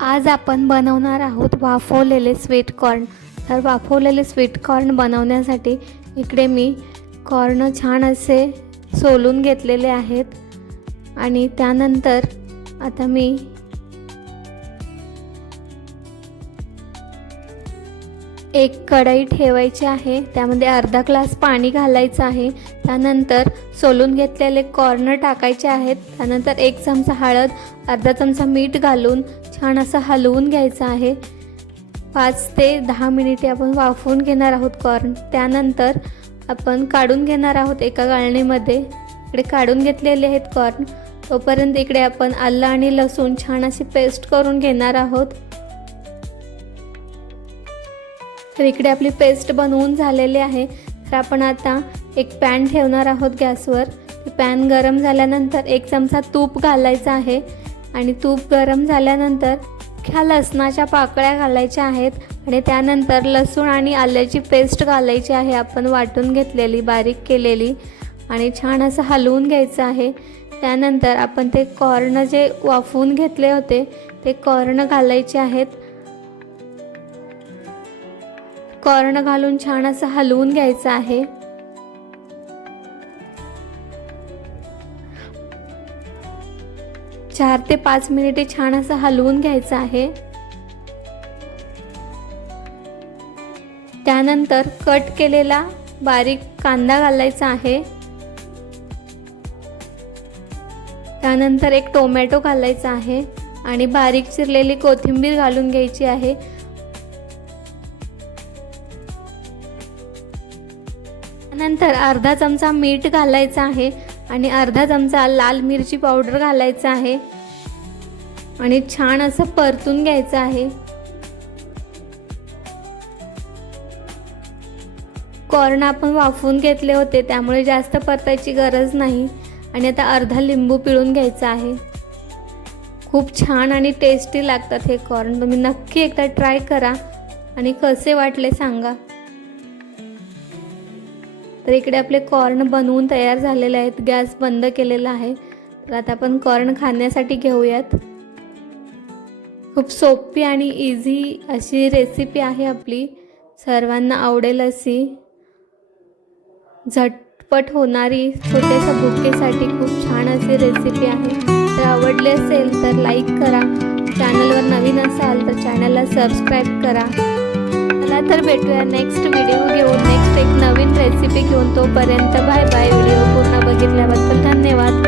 आज आपण बनवणार आहोत वाफवलेले स्वीट कॉर्न। तर वाफवलेले स्वीट कॉर्न बनवण्यासाठी इकडे मी कॉर्न छान असे सोलून घेतलेले आहेत आणि त्यानंतर आता मी एक कढई ठेवायची आहे, त्यामध्ये अर्धा ग्लास पाणी घालायचं आहे। त्यानंतर सोलून घेतलेले कॉर्न टाकायचे आहेत। त्यानंतर एक चमचा हळद, अर्धा चमचा मीठ घालून छान असं हलवून घ्यायचं आहे। 5 ते 10 मिनिटे आपण वाफवून घेणार आहोत कॉर्न। त्यानंतर आपण काढून घेणार आहोत एका गाळणीमध्ये। इकडे काढून घेतलेले आहेत कॉर्न। तोपर्यंत इकडे आपण आलं आणि लसूण छान अशी पेस्ट करून घेणार आहोत। तर इकडे आपली पेस्ट बनवून झालेली आहे। तर आपण आता एक पॅन ठेवणार आहोत गॅसवर। पॅन गरम झाल्यानंतर एक चमचा तूप घालायचा आहे आणि तूप गरम झाल्यानंतर लसणाच्या पाकळ्या घालायच्या आहेत आणि त्यानंतर लसूण आणि आल्याची पेस्ट घालायची आहे, आपण वाटून घेतलेली बारीक केलेली, आणि छान असं हलवून घ्यायचं आहे। त्यानंतर आपण ते कॉर्न जे वाफवून घेतले होते ते कॉर्न घालायचे आहेत। कॉर्न घालून छान असं हलवून घ्यायचं आहे। चार ते 5 मिनिटे छान असं हलवून घ्यायचं आहे। त्यानंतर कट केलेला बारीक कांदा घालायचा आहे। त्यानंतर एक टोमॅटो घालायचा आहे आणि बारीक चिरलेली कोथिंबीर घालून घ्यायची आहे। नंतर अर्धा चमचा मीठ घालायचा आहे आणि अर्धा चमचा लाल मिरची पावडर घालायचा आहे आणि छान असं परतून घ्यायचं आहे। कॉर्न आपण वाफवून घेतले होते त्यामुळे जास्त परतायची गरज नाही। आणि आता अर्धा लिंबू पिळून घ्यायचा आहे। खूप छान आणि टेस्टी लागतात हे कॉर्न। तुम्ही नक्की एकदा ट्राय करा आणि कसे वाटले सांगा। तर इकडे आपले कॉर्न बनवून तयार झालेले आहेत। गॅस बंद केलेला आहे। तर आता आपण कॉर्न खाण्यासाठी घेऊयात। खूप सोपी आणि इझी अशी रेसिपी आहे आपली, सर्वांना आवडेल अशी, झटपट होणारी, छोट्याशा भुकेसाठी खूप छान अशी रेसिपी आहे। तर आवडली असेल तर लाईक करा, चॅनलवर नवीन असाल तर चॅनलला सबस्क्राईब करा। चला तर भेटूया नेक्स्ट व्हिडिओ घेऊन, नेक्स्ट एक नवीन रेसिपी घेऊन। तोपर्यंत बाय बाय। व्हिडिओ पूर्ण बघितल्याबद्दल धन्यवाद।